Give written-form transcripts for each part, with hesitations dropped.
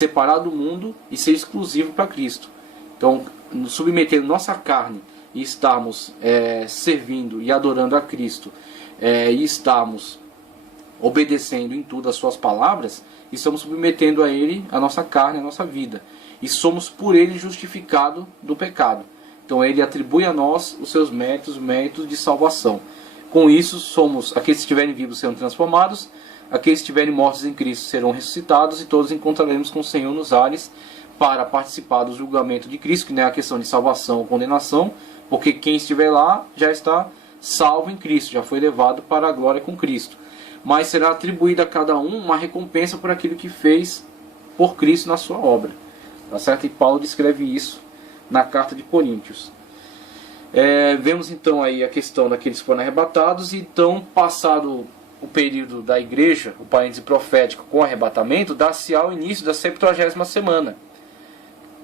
separar do mundo e ser exclusivo para Cristo. Então, submetendo nossa carne e estarmos servindo e adorando a Cristo, e estarmos obedecendo em tudo as suas palavras, estamos submetendo a Ele a nossa carne, a nossa vida. E somos por Ele justificados do pecado. Então Ele atribui a nós os seus méritos, os méritos de salvação. Com isso, somos aqueles que estiverem vivos serão transformados, aqueles que estiverem mortos em Cristo serão ressuscitados, e todos encontraremos com o Senhor nos ares para participar do julgamento de Cristo, que não é a questão de salvação ou condenação, porque quem estiver lá já está salvo em Cristo, já foi levado para a glória com Cristo. Mas será atribuída a cada um uma recompensa por aquilo que fez por Cristo na sua obra. Tá certo? E Paulo descreve isso na carta de Coríntios. Vemos então aí a questão daqueles que foram arrebatados. E então, passado o período da igreja, o parêntese profético com o arrebatamento, dá-se ao início da 70ª semana.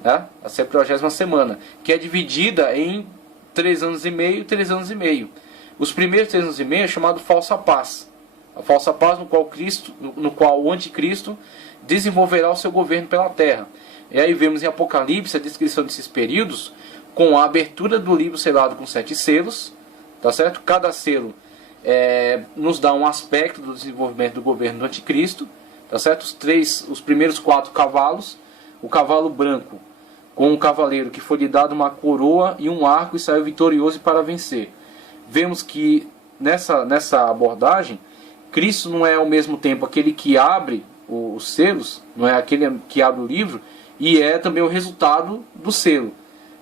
A 70ª semana, que é dividida em 3 anos e meio e 3 anos e meio. Os primeiros 3 anos e meio é chamado falsa paz. A falsa paz no qual o anticristo desenvolverá o seu governo pela terra. E aí vemos em Apocalipse a descrição desses períodos com a abertura do livro selado com 7 selos. Tá certo? Cada selo nos dá um aspecto do desenvolvimento do governo do anticristo. Tá certo? Os primeiros 4 cavalos. O cavalo branco com um cavaleiro que foi lhe dado uma coroa e um arco e saiu vitorioso para vencer. Vemos que nessa abordagem, Cristo não é ao mesmo tempo aquele que abre os selos, não é aquele que abre o livro, e é também o resultado do selo.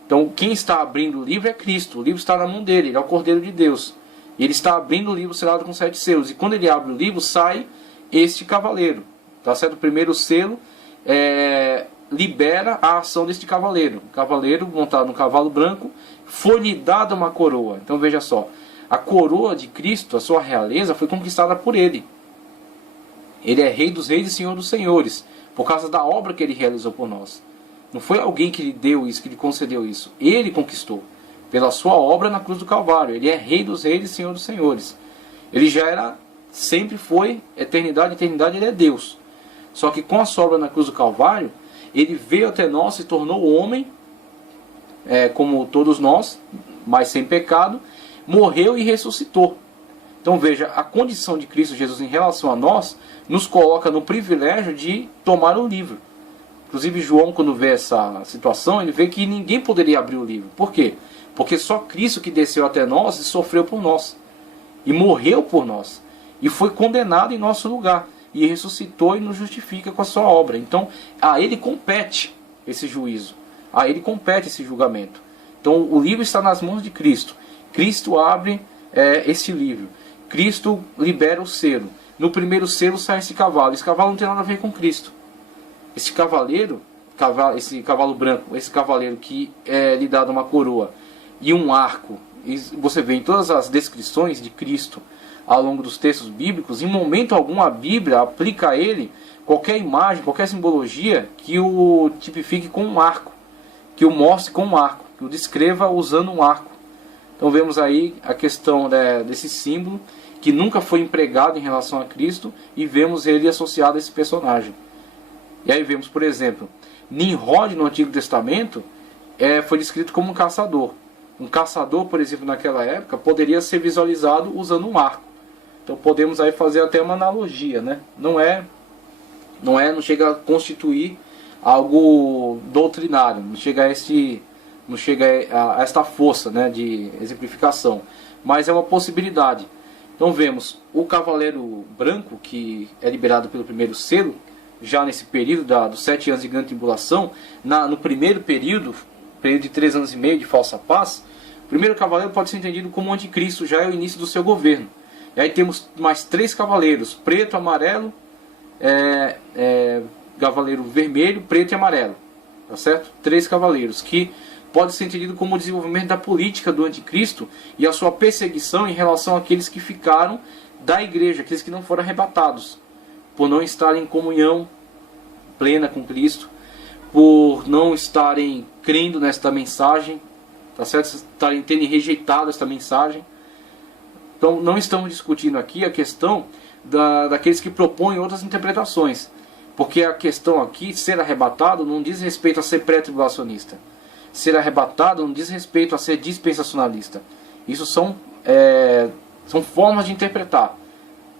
Então quem está abrindo o livro é Cristo, o livro está na mão dele, ele é o Cordeiro de Deus. E ele está abrindo o livro selado com 7 selos, e quando ele abre o livro sai este cavaleiro. Tá certo? O primeiro selo libera a ação deste cavaleiro. O cavaleiro montado no cavalo branco foi-lhe dada uma coroa. Então veja só, a coroa de Cristo, a sua realeza, foi conquistada por ele. Ele é Rei dos Reis e Senhor dos Senhores, por causa da obra que ele realizou por nós. Não foi alguém que lhe deu isso, que lhe concedeu isso. Ele conquistou, pela sua obra na cruz do Calvário. Ele é Rei dos Reis e Senhor dos Senhores. Ele já era, sempre foi, eternidade, ele é Deus. Só que com a sua obra na cruz do Calvário, ele veio até nós, se tornou homem, como todos nós, mas sem pecado, morreu e ressuscitou. Então veja, a condição de Cristo Jesus em relação a nós, nos coloca no privilégio de tomar o livro. Inclusive João, quando vê essa situação, ele vê que ninguém poderia abrir o livro. Por quê? Porque só Cristo que desceu até nós e sofreu por nós. E morreu por nós. E foi condenado em nosso lugar. E ressuscitou e nos justifica com a sua obra. Então, a ele compete esse juízo. A ele compete esse julgamento. Então, o livro está nas mãos de Cristo. Cristo abre este livro. Cristo libera o selo. No primeiro selo sai esse cavalo. Esse cavalo não tem nada a ver com Cristo. Esse cavaleiro, esse cavalo branco, esse cavaleiro que lhe dado uma coroa e um arco. E você vê em todas as descrições de Cristo ao longo dos textos bíblicos, em momento algum a Bíblia aplica a ele qualquer imagem, qualquer simbologia que o tipifique com um arco, que o mostre com um arco, que o descreva usando um arco. Então vemos aí a questão desse símbolo que nunca foi empregado em relação a Cristo, e vemos ele associado a esse personagem. E aí vemos, por exemplo, Nimrod no Antigo Testamento foi descrito como um caçador. Um caçador, por exemplo, naquela época, poderia ser visualizado usando um arco. Então podemos aí fazer até uma analogia, né? Não chega a constituir algo doutrinário, não chega a esta força, né, de exemplificação, mas é uma possibilidade. Então vemos o cavaleiro branco, que é liberado pelo primeiro selo, já nesse período dos 7 anos de grande tribulação, no primeiro período de 3 anos e meio de falsa paz. O primeiro cavaleiro pode ser entendido como o anticristo, já é o início do seu governo. E aí temos mais 3 cavaleiros, preto, amarelo, cavaleiro vermelho, preto e amarelo. Tá certo? 3 cavaleiros, que pode ser entendido como o desenvolvimento da política do anticristo e a sua perseguição em relação àqueles que ficaram da igreja, aqueles que não foram arrebatados, por não estarem em comunhão plena com Cristo, por não estarem crendo nesta mensagem, tá certo? Terem rejeitado esta mensagem. Então não estamos discutindo aqui a questão daqueles que propõem outras interpretações. Porque a questão aqui, ser arrebatado, não diz respeito a ser pré-tribulacionista. Ser arrebatado não diz respeito a ser dispensacionalista. Isso são formas de interpretar.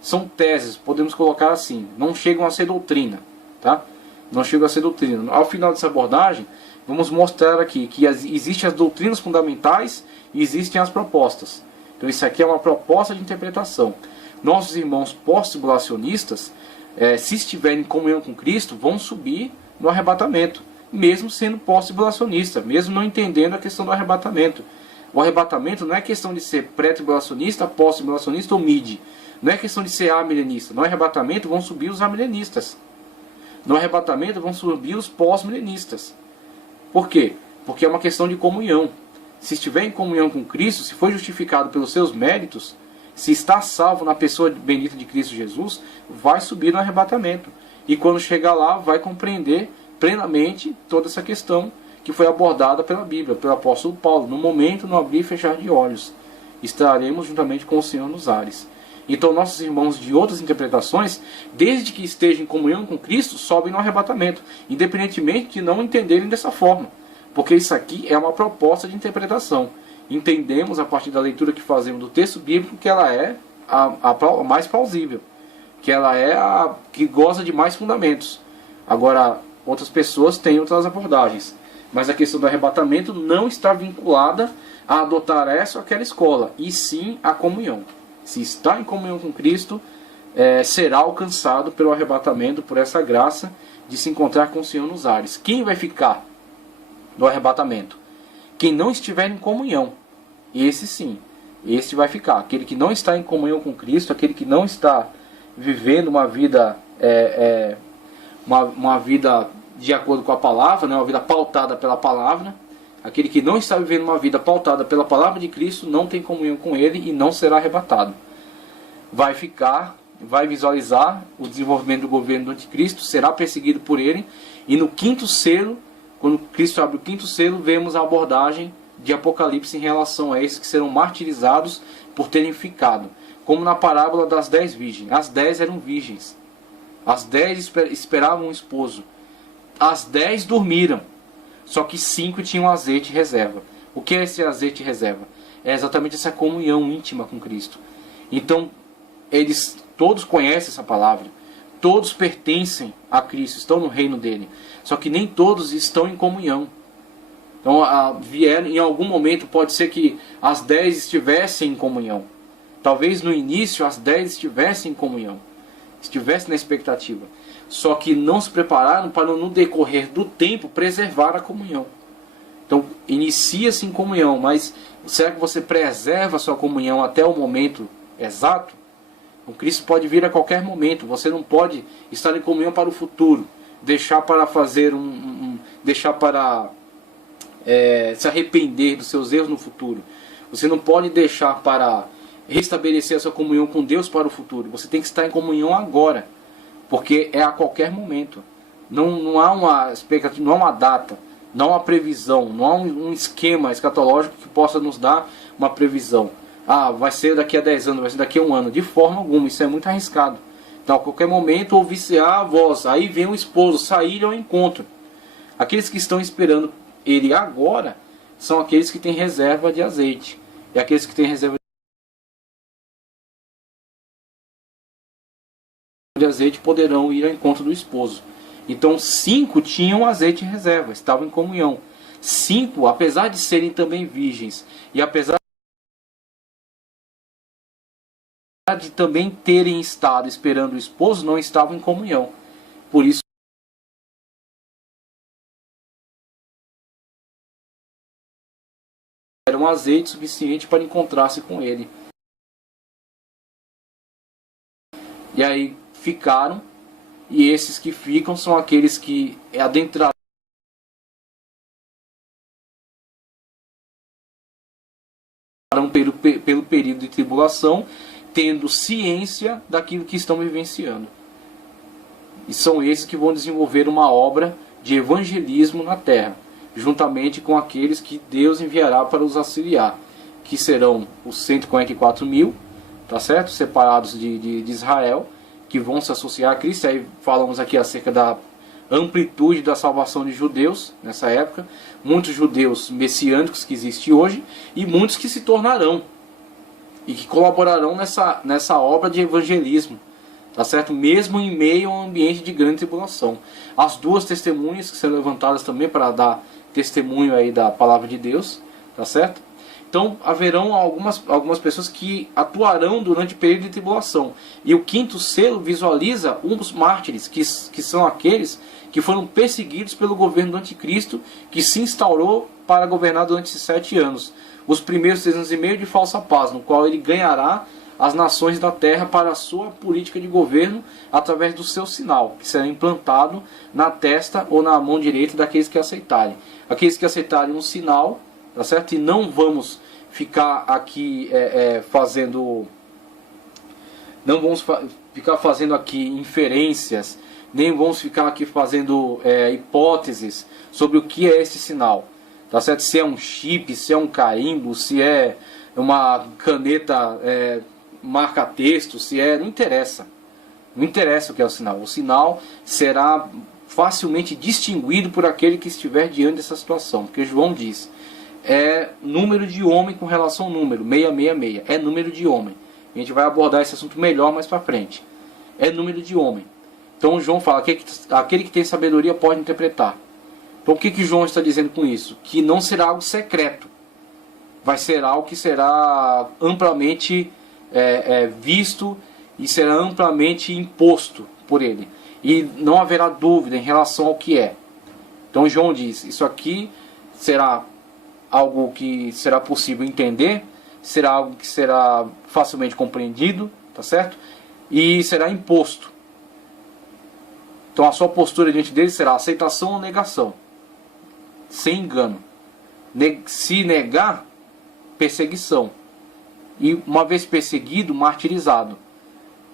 São teses, podemos colocar assim. Não chegam a ser doutrina. Tá? Não chegam a ser doutrina. Ao final dessa abordagem, vamos mostrar aqui que existem as doutrinas fundamentais e existem as propostas. Então isso aqui é uma proposta de interpretação. Nossos irmãos pós-tribulacionistas, se estiverem em comunhão com Cristo, vão subir no arrebatamento, mesmo sendo pós-tribulacionista, mesmo não entendendo a questão do arrebatamento. O arrebatamento não é questão de ser pré-tribulacionista, pós-tribulacionista ou mid. Não é questão de ser amilenista. No arrebatamento vão subir os amilenistas. No arrebatamento vão subir os pós-milenistas. Por quê? Porque é uma questão de comunhão. Se estiver em comunhão com Cristo, se foi justificado pelos seus méritos, se está salvo na pessoa bendita de Cristo Jesus, vai subir no arrebatamento. E quando chegar lá, vai compreender plenamente toda essa questão que foi abordada pela Bíblia, pelo apóstolo Paulo. No momento, no abrir e fechar de olhos, estaremos juntamente com o Senhor nos ares. Então nossos irmãos de outras interpretações, desde que estejam em comunhão com Cristo, sobem no arrebatamento, independentemente de não entenderem dessa forma. Porque isso aqui é uma proposta de interpretação. Entendemos, a partir da leitura que fazemos do texto bíblico, que ela é a mais plausível, que ela é a que goza de mais fundamentos. Agora, outras pessoas têm outras abordagens, mas a questão do arrebatamento não está vinculada a adotar essa ou aquela escola, e sim a comunhão. Se está em comunhão com Cristo, será alcançado pelo arrebatamento, por essa graça de se encontrar com o Senhor nos ares. Quem vai ficar no arrebatamento? Quem não estiver em comunhão. Esse sim, esse vai ficar. Aquele que não está em comunhão com Cristo, aquele que não está vivendo uma vida uma vida de acordo com a palavra, né? Uma vida pautada pela palavra. Aquele que não está vivendo uma vida pautada pela palavra de Cristo não tem comunhão com Ele e não será arrebatado. Vai ficar, vai visualizar o desenvolvimento do governo do anticristo, será perseguido por ele, e no quinto selo, quando Cristo abre o quinto selo, vemos a abordagem de Apocalipse em relação a esses que serão martirizados por terem ficado. Como na parábola das 10 virgens. As 10 eram virgens. As 10 esperavam um esposo. As 10 dormiram. Só que 5 tinham azeite em reserva. O que é esse azeite em reserva? É exatamente essa comunhão íntima com Cristo. Então, eles todos conhecem essa palavra. Todos pertencem a Cristo, estão no reino dele. Só que nem todos estão em comunhão. Então, vieram, em algum momento, pode ser que as 10 estivessem em comunhão. Talvez no início as 10 estivessem em comunhão. Estivessem na expectativa. Só que não se prepararam para, no decorrer do tempo, preservar a comunhão. Então, inicia-se em comunhão, mas será que você preserva a sua comunhão até o momento exato? O Cristo pode vir a qualquer momento. Você não pode estar em comunhão para o futuro. Deixar para fazer deixar para se arrepender dos seus erros no futuro. Você não pode deixar para restabelecer a sua comunhão com Deus para o futuro. Você tem que estar em comunhão agora. Porque é a qualquer momento. Não há uma expectativa, não há uma data, não há uma previsão, não há um esquema escatológico que possa nos dar uma previsão. Vai ser daqui a 10 anos, vai ser daqui a 1 ano. De forma alguma, isso é muito arriscado. Então, a qualquer momento, ouvir-se a voz, aí vem o esposo, sair ao encontro. Aqueles que estão esperando ele agora são aqueles que têm reserva de azeite. E aqueles que têm reserva de azeite poderão ir ao encontro do esposo. Então 5 tinham azeite em reserva, estavam em comunhão. 5, apesar de serem também virgens, e apesar de também terem estado esperando o esposo, não estavam em comunhão. Por isso era um azeite suficiente para encontrar-se com ele. E aí ficaram, e esses que ficam são aqueles que adentraram pelo período de tribulação, tendo ciência daquilo que estão vivenciando. E são esses que vão desenvolver uma obra de evangelismo na terra, juntamente com aqueles que Deus enviará para os auxiliar, que serão os 144 mil, tá certo? Separados de Israel, que vão se associar a Cristo. Aí falamos aqui acerca da amplitude da salvação de judeus nessa época, muitos judeus messiânicos que existem hoje e muitos que se tornarão e que colaborarão nessa obra de evangelismo, tá certo? Mesmo em meio a um ambiente de grande tribulação. As duas testemunhas que serão levantadas também para dar testemunho aí da palavra de Deus, tá certo? Então haverão algumas pessoas que atuarão durante o período de tribulação. E o quinto selo visualiza os mártires, que são aqueles que foram perseguidos pelo governo do anticristo, que se instaurou para governar durante esses 7 anos. Os primeiros 3 anos e meio de falsa paz, no qual ele ganhará as nações da terra para a sua política de governo através do seu sinal, que será implantado na testa ou na mão direita daqueles que aceitarem. Aqueles que aceitarem um sinal, tá certo? E não vamos ficar aqui fazendo aqui inferências, nem vamos ficar aqui fazendo hipóteses sobre o que é esse sinal, tá certo? Se é um chip, se é um carimbo, se é uma caneta marca-texto, não interessa. Não interessa o que é o sinal. O sinal será facilmente distinguido por aquele que estiver diante dessa situação. Porque João diz, é número de homem com relação ao número, 666. É número de homem. A gente vai abordar esse assunto melhor mais para frente. É número de homem. Então João fala que aquele que tem sabedoria pode interpretar. Então o que João está dizendo com isso? Que não será algo secreto. Vai ser algo que será amplamente visto e será amplamente imposto por ele. E não haverá dúvida em relação ao que é. Então João diz, isso aqui será algo que será possível entender, será algo que será facilmente compreendido, tá certo? E será imposto. Então a sua postura diante dele será aceitação ou negação. Sem engano. Se negar, perseguição. E uma vez perseguido, martirizado.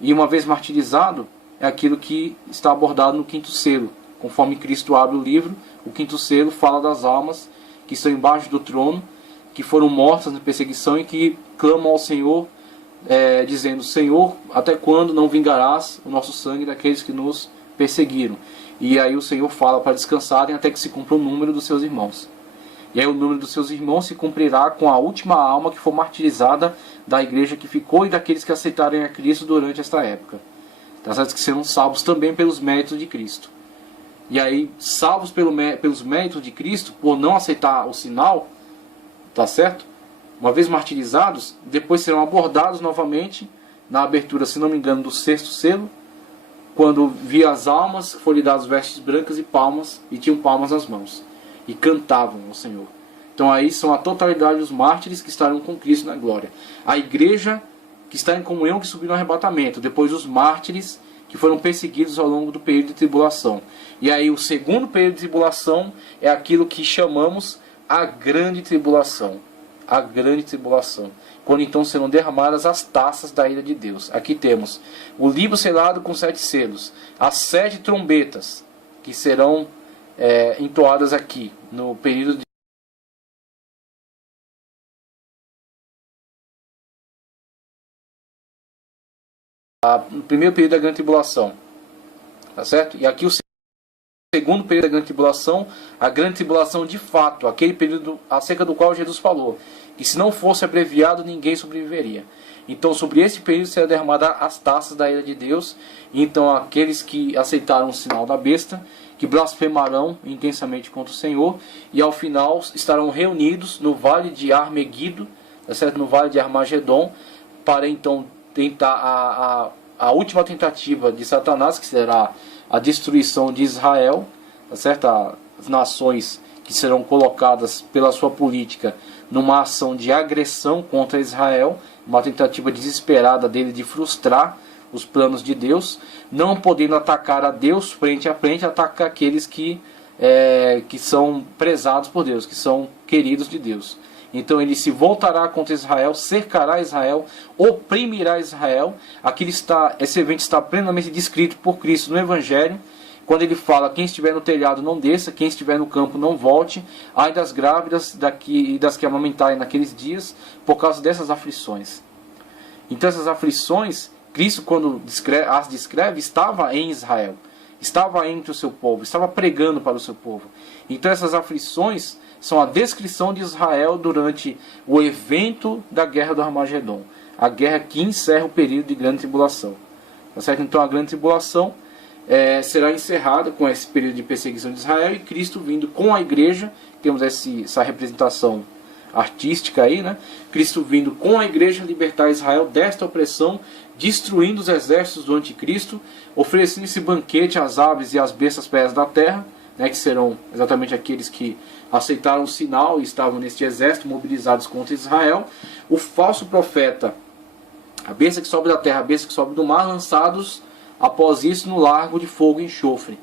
E uma vez martirizado, é aquilo que está abordado no quinto selo. Conforme Cristo abre o livro, o quinto selo fala das almas que estão embaixo do trono, que foram mortas na perseguição e que clamam ao Senhor, dizendo, Senhor, até quando não vingarás o nosso sangue daqueles que nos perseguiram? E aí o Senhor fala para descansarem até que se cumpra o número dos seus irmãos. E aí o número dos seus irmãos se cumprirá com a última alma que for martirizada da igreja que ficou e daqueles que aceitarem a Cristo durante esta época. Tá certo? Que serão salvos também pelos méritos de Cristo. E aí, salvos pelos méritos de Cristo, por não aceitar o sinal, tá certo? Uma vez martirizados, depois serão abordados novamente na abertura, se não me engano, do sexto selo, quando via as almas, foram-lhe dadas vestes brancas e palmas, e tinham palmas nas mãos. E cantavam ao Senhor. Então aí são a totalidade dos mártires que estarão com Cristo na glória. A igreja que está em comunhão que subiu no arrebatamento. Depois os mártires que foram perseguidos ao longo do período de tribulação. E aí o segundo período de tribulação é aquilo que chamamos a grande tribulação. A grande tribulação. Quando então serão derramadas as taças da ira de Deus. Aqui temos o livro selado com 7 selos. As 7 trombetas que serão entoadas aqui no período no primeiro período da grande tribulação, tá certo? E aqui o segundo período da grande tribulação, a grande tribulação de fato, aquele período acerca do qual Jesus falou, que se não fosse abreviado ninguém sobreviveria. Então sobre esse período será derramada as taças da ira de Deus. E então aqueles que aceitaram o sinal da besta, que blasfemarão intensamente contra o Senhor, e ao final estarão reunidos no vale de Armegido, tá certo? No vale de Armagedon, para então tentar a última tentativa de Satanás, que será a destruição de Israel, tá certo? As nações que serão colocadas pela sua política numa ação de agressão contra Israel, uma tentativa desesperada dele de frustrar os planos de Deus, não podendo atacar a Deus frente a frente, ataca aqueles que são prezados por Deus, que são queridos de Deus. Então ele se voltará contra Israel, cercará Israel, oprimirá Israel. Aqui esse evento está plenamente descrito por Cristo no Evangelho, quando ele fala, quem estiver no telhado não desça, quem estiver no campo não volte, ai das grávidas e das que amamentarem naqueles dias, por causa dessas aflições. Então essas aflições Cristo, quando as descreve, estava em Israel, estava entre o seu povo, estava pregando para o seu povo. Então essas aflições são a descrição de Israel durante o evento da guerra do Armagedon, a guerra que encerra o período de grande tribulação. Tá certo? Então a grande tribulação será encerrada com esse período de perseguição de Israel e Cristo vindo com a igreja. Temos essa representação artística aí, né? Cristo vindo com a igreja libertar Israel desta opressão, destruindo os exércitos do anticristo, oferecendo esse banquete às aves e às bestas pés da terra, né, que serão exatamente aqueles que aceitaram o sinal e estavam neste exército mobilizados contra Israel. O falso profeta, a besta que sobe da terra, a besta que sobe do mar, lançados após isso no lago de fogo e enxofre.